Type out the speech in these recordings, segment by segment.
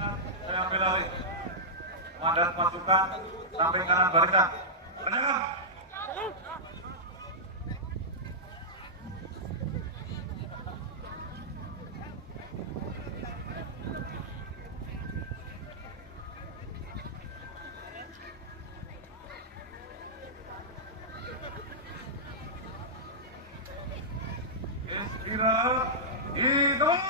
Saya ambil alih. Komandan pasukan samping kanan barisan. Pendengar. Istirahat. Hidup.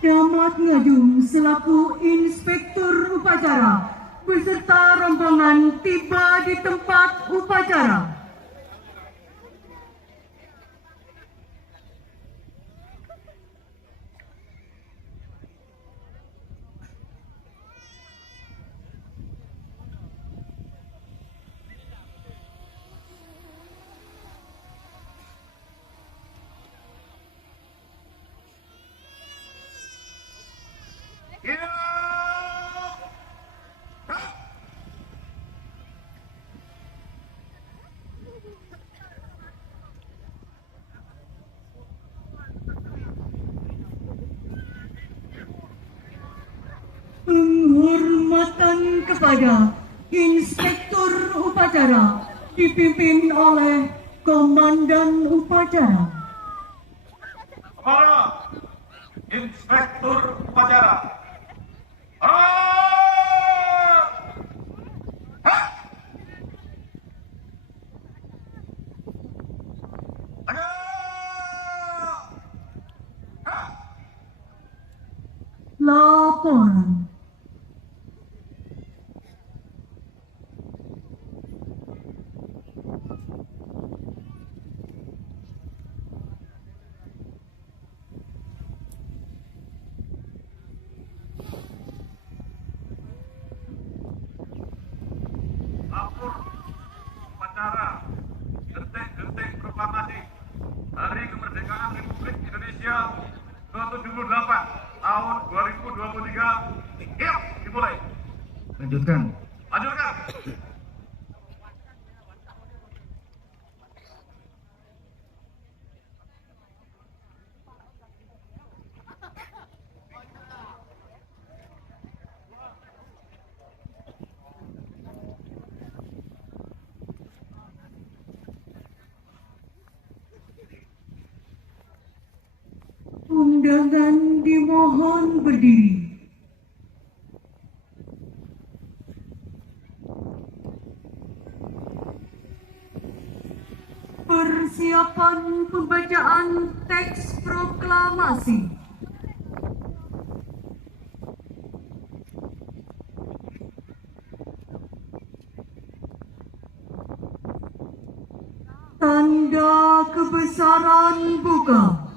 Damat Ngajum selaku Inspektur Upacara beserta rombongan tiba di tempat upacara. Penghormatan kepada Inspektur Upacara dipimpin oleh Komandan Upacara. Kepada Inspektur Upacara. Laporan. Lapor upacara detik-detik proklamasi Hari Kemerdekaan Republik Indonesia ke-78 tahun 2023. Yuk, dimulai. Lanjutkan. Lanjutkan. Undangan dimohon berdiri. Persiapan pembacaan teks proklamasi. Tanda kebesaran buka.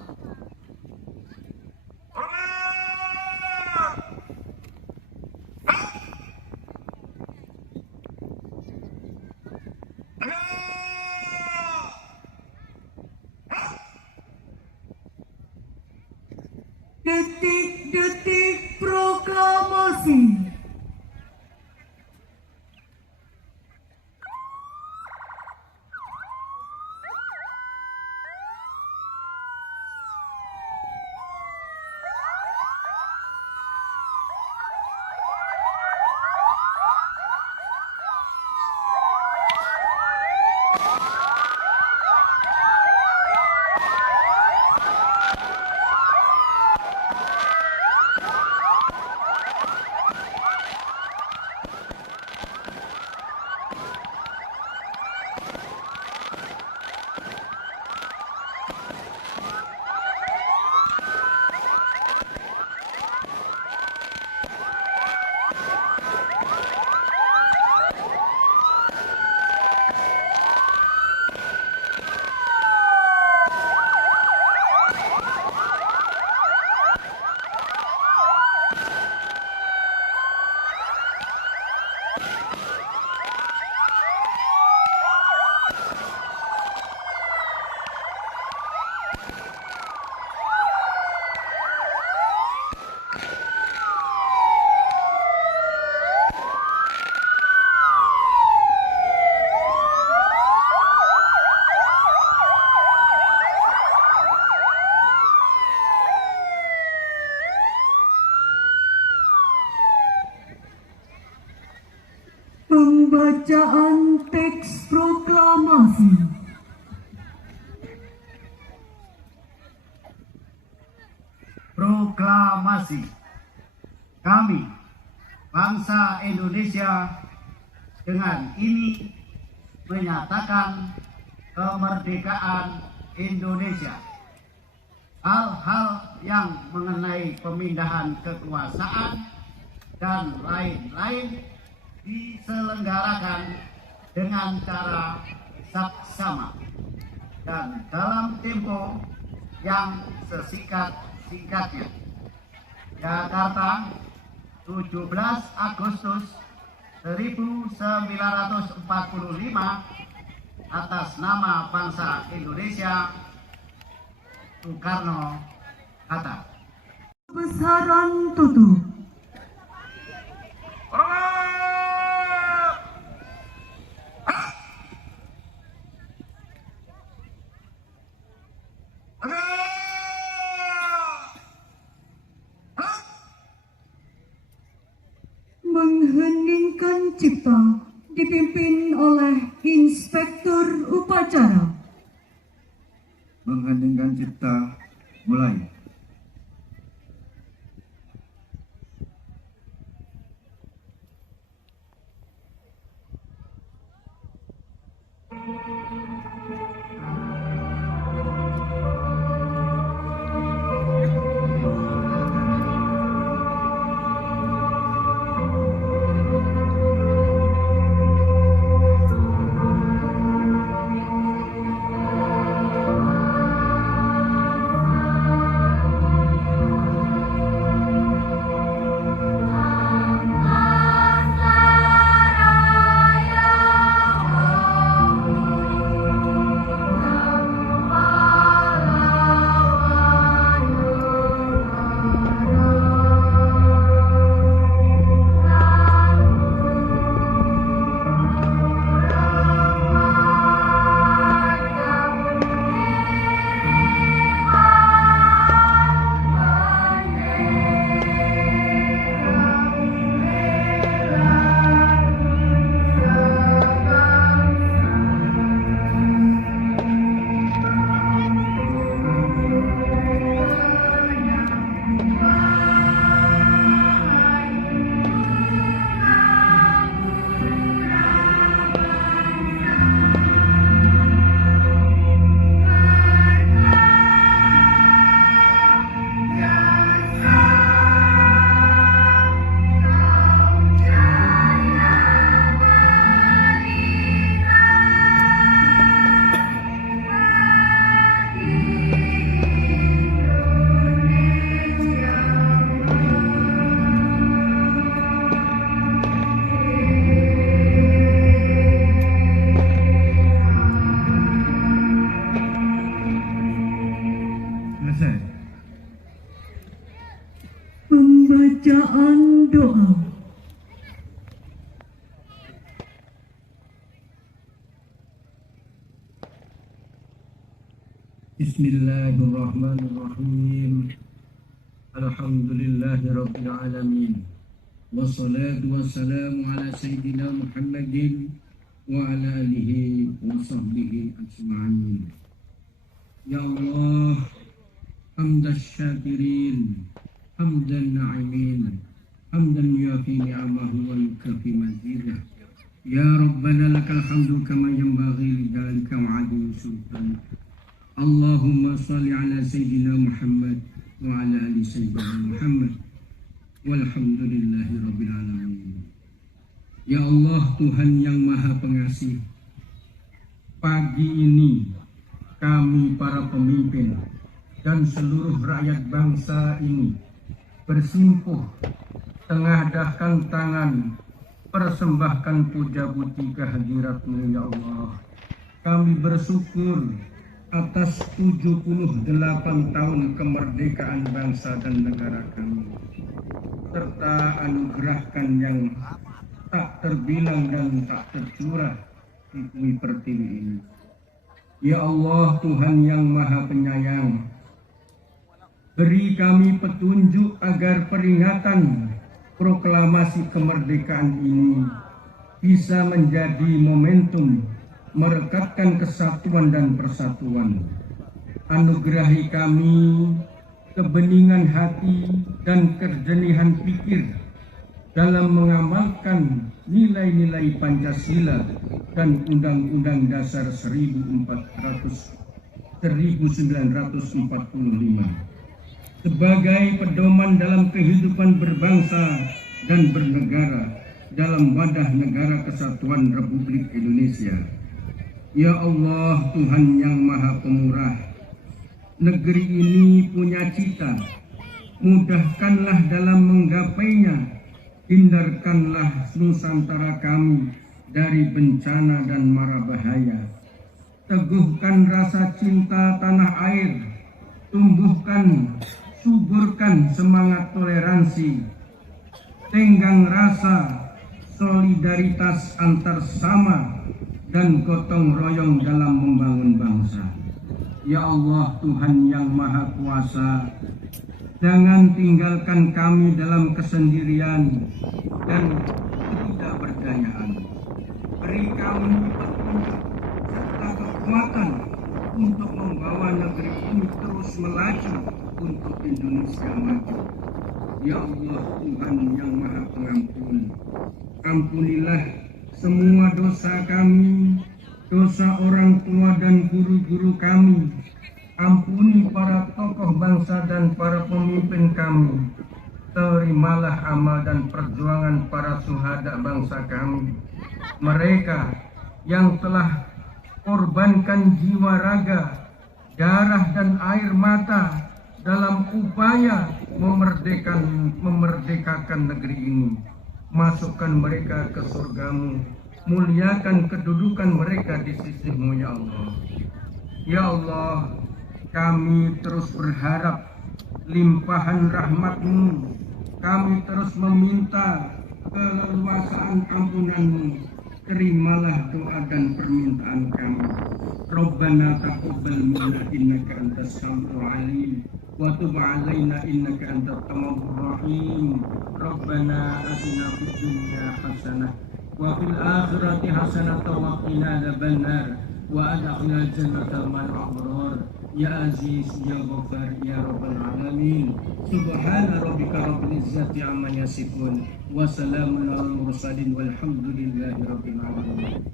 Detik-detik proklamasi. Pembacaan teks proklamasi. Proklamasi. Kami, bangsa Indonesia, dengan ini menyatakan kemerdekaan Indonesia. Hal-hal yang mengenai pemindahan kekuasaan dan lain-lain diselenggarakan dengan cara saksama dan dalam tempo yang sesingkat-singkatnya. Jakarta, 17 Agustus 1945, atas nama bangsa Indonesia, Soekarno-Hatta. Besaran tutup. Mengheningkan cipta dipimpin oleh Inspektur Upacara. Mengheningkan cipta mulai. Pembacaan doa. Bismillahirrahmanirrahim. Alhamdulillahirabbil alamin. Wassalatu wassalamu ala sayyidina Muhammadin wa ala alihi wa sahbihi ajma'in. Ya Allah, hamdas syakirin, hamdan na'imin, hamdan yuafi ni'amahu wa yukafi mazidah. Ya Rabbana lakal hamdu kama yanbaghi li jalalika wa 'azimi sultanik. Allahumma salli ala sayyidina Muhammad wa ala ali sayyidina Muhammad walhamdulillahi rabbil alamin. Ya Allah, Tuhan yang maha pengasih, pagi ini kami para pemimpin dan seluruh rakyat bangsa ini bersimpuh tengadahkan tangan, persembahkan puja puji kehadirat-Mu ya Allah. Kami bersyukur atas 78 tahun kemerdekaan bangsa dan negara kami, serta anugerahkan yang tak terbilang dan tak tercurah di bumi pertiwi ini. Ya Allah, Tuhan yang maha penyayang, beri kami petunjuk agar peringatan proklamasi kemerdekaan ini bisa menjadi momentum merekatkan kesatuan dan persatuan. Anugerahi kami kebeningan hati dan kerjenihan pikir dalam mengamalkan nilai-nilai Pancasila dan Undang-Undang Dasar 1945 sebagai pedoman dalam kehidupan berbangsa dan bernegara dalam wadah negara kesatuan Republik Indonesia. Ya Allah, Tuhan yang Maha Pemurah, negeri ini punya cita, mudahkanlah dalam menggapainya, hindarkanlah Nusantara kami dari bencana dan mara bahaya. Teguhkan rasa cinta tanah air, tumbuhkan, suburkan semangat toleransi, tenggang rasa, solidaritas antar sama, dan gotong royong dalam membangun bangsa. Ya Allah, Tuhan yang Maha Kuasa, jangan tinggalkan kami dalam kesendirian dan ketidakberdayaan. Beri kami petunjuk serta kekuatan untuk membawa negeri ini terus melaju untuk Indonesia maju. Ya Allah, Tuhan yang Maha Pengampun, ampunilah semua dosa kami, dosa orang tua dan guru-guru kami. Ampuni para tokoh bangsa dan para pemimpin kami. Terimalah amal dan perjuangan para syuhada bangsa kami. Mereka yang telah korbankan jiwa raga, darah dan air mata dalam upaya memerdekakan negeri ini. Masukkan mereka ke surgamu, muliakan kedudukan mereka di sisimu, ya Allah. Ya Allah, kami terus berharap limpahan rahmat-Mu. Kami terus meminta keleluasaan ampunan-Mu. Terimalah doa dan permintaan kami. Rabbana taqabbal minna innaka antas samiul alim wa tub alaina innaka antat tawwabur rahim. Rabbana atina fid dunya hasanah wa fil akhirati hasanah wa qina adzabannar wa adkhilna jannata ma'al abrar. Ya Aziz, Ya Ghaffar, Ya Rabbal Alamin. Subhana rabbika rabbil izzati amma yasifun wa salamun alal mursalin walhamdulillahi rabbil alamin.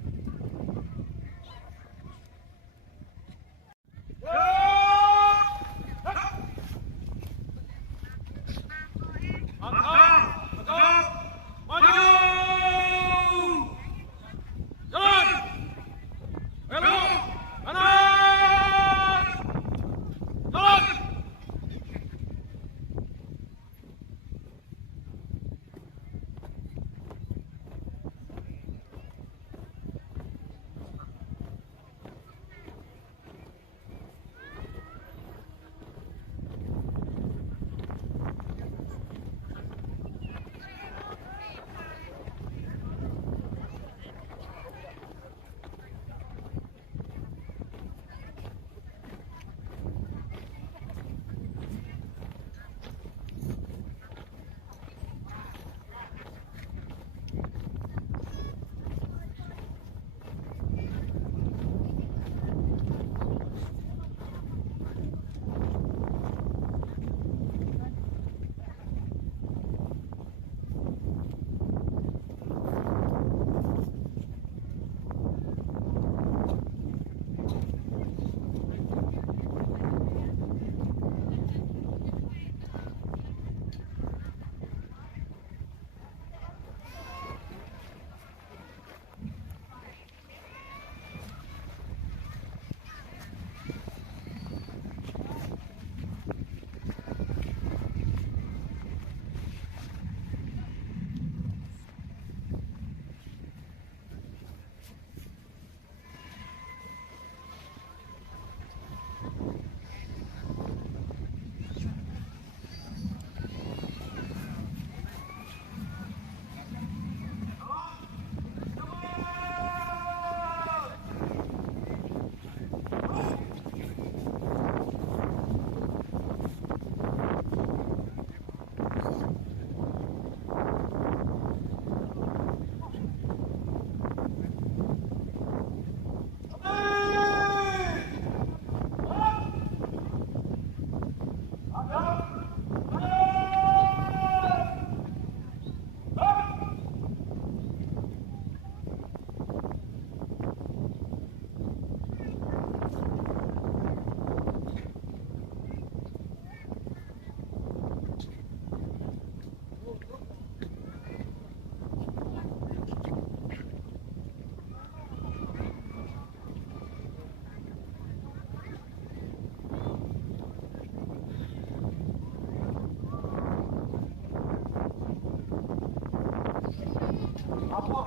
Ampun.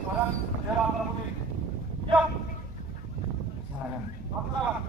Sekarang bendera merah putih. Siap. Laksanakan.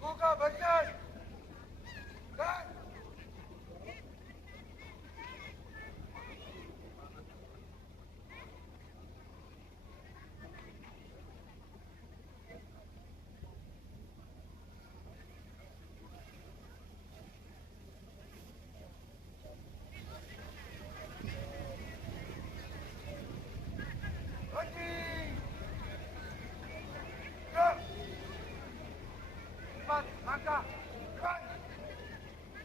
Buka barisan. Dan Berhenti. Gerak. 4 langkah. Gerak.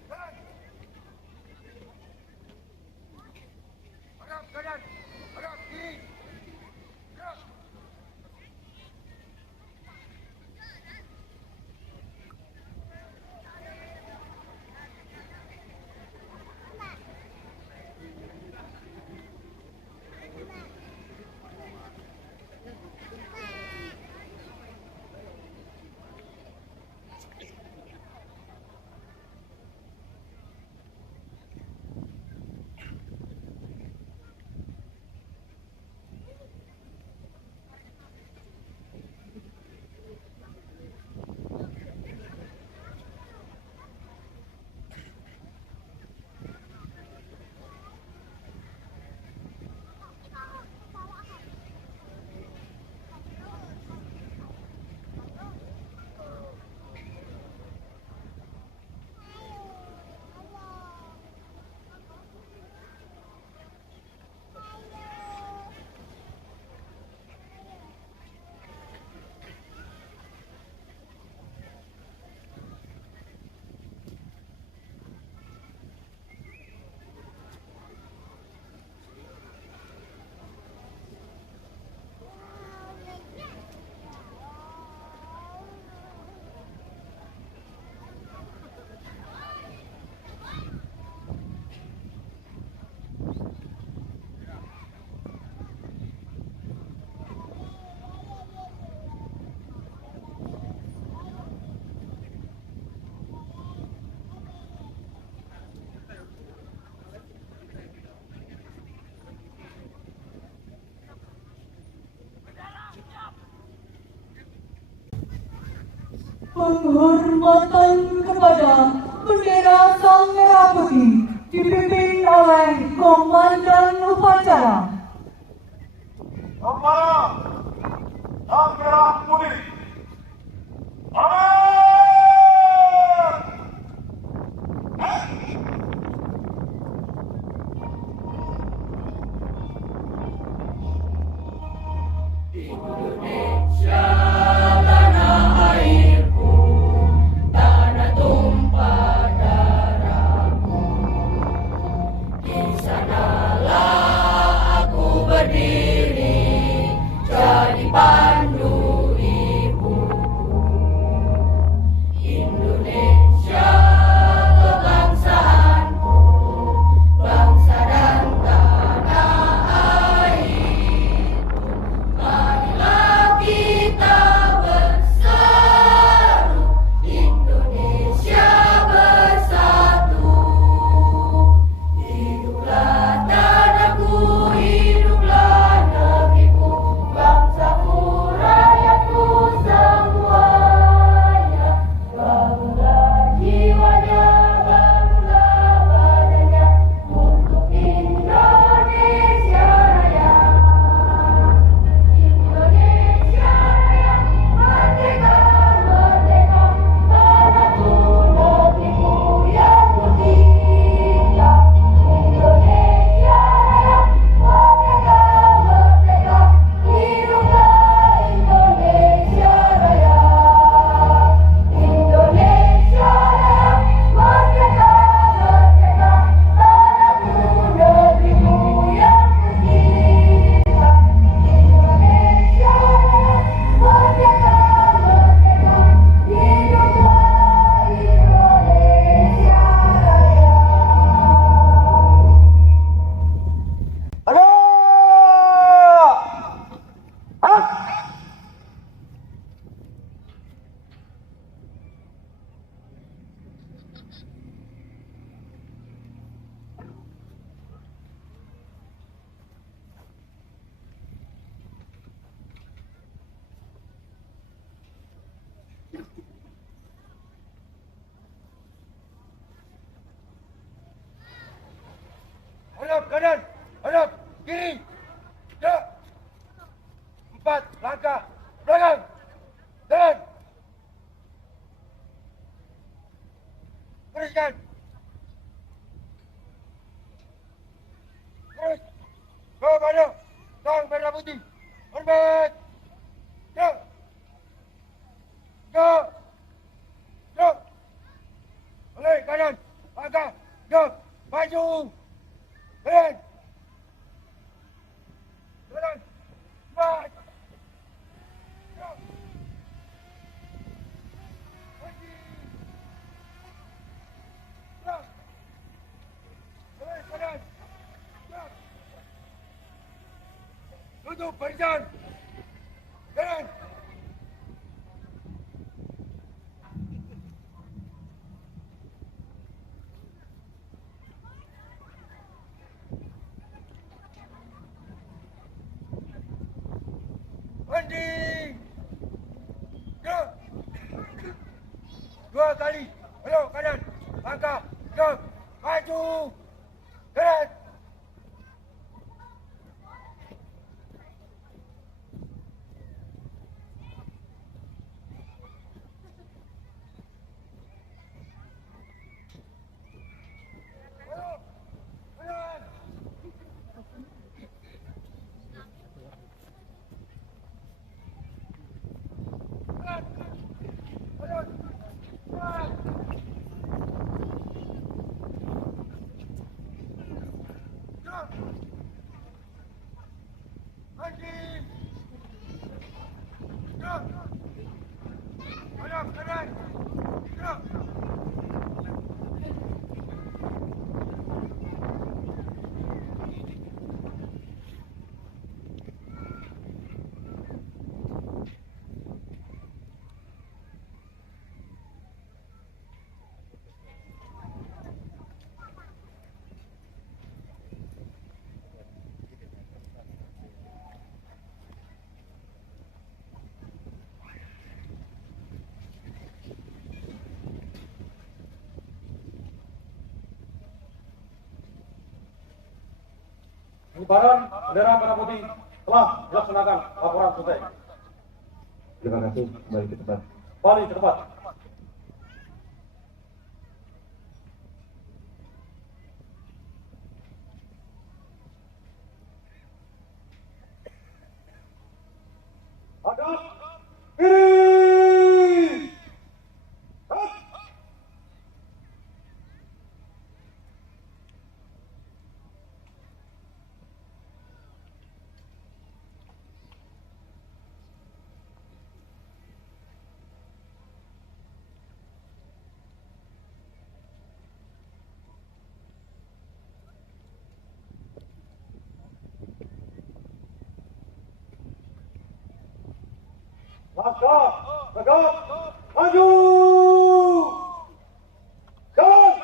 Gerak. Hadap kanan. Hadap kiri. Gerak. Penghormatan kepada bendera Sang Merah Putih dipimpin oleh Komandan Upacara. Kepala Sang Merah Putih. kanan, hadap, kiri, gerak. 4 langkah, belakang, jalan. Teruskan. Terus. Go pada sang merah putih. Hormat. Gerak. Go. Gerak. Oleh kanan, langkah, gerak, maju. Jalan. Jalan. Cepat. Gerak. Maju. Gerak. Oleh kanan. Gerak. Tutup barisan. Jalan. Banding. Gerak. 2 kali. Ayo kanan. Langkah. Gerak. Maju. Jalan. Ayo. Jalan. Pengibaran bendera merah putih telah dilaksanakan. Laporan selesai. Terima kasih. Kembali ke tempat. Kembali ke tempat. Hadap kiri. Hap. Langkah, tegak, maju, jalan.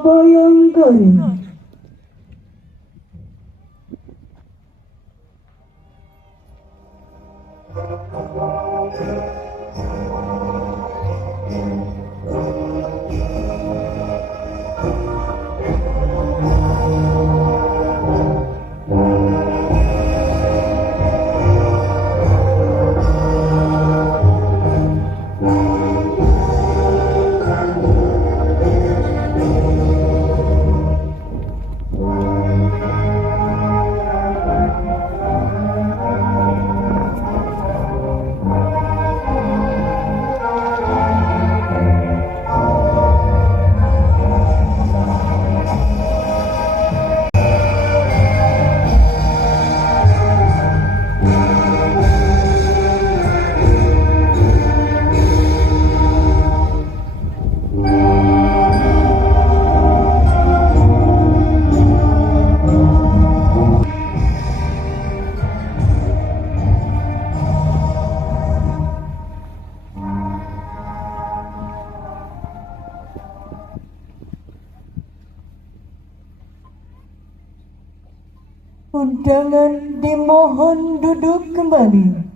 Bayangkari. Undangan dimohon duduk kembali.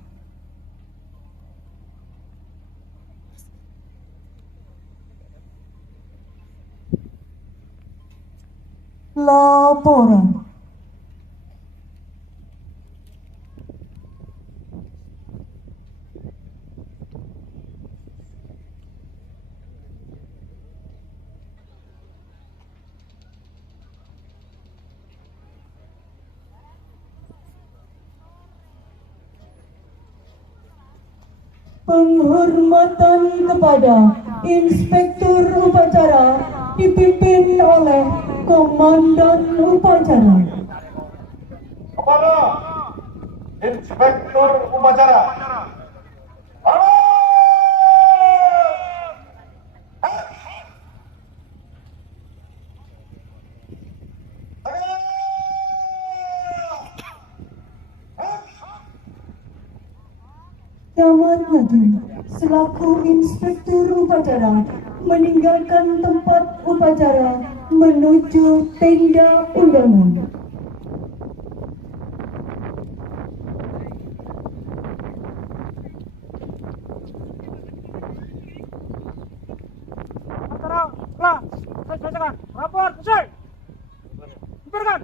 Laporan. Penghormatan kepada Inspektur Upacara dipimpin oleh Komandan Upacara. Kepada Inspektur Upacara. Camat Najib selaku Inspektur Upacara meninggalkan tempat upacara menuju tenda undangan. Acara, kelas, selesai, rapor, selesai. Dibarkan.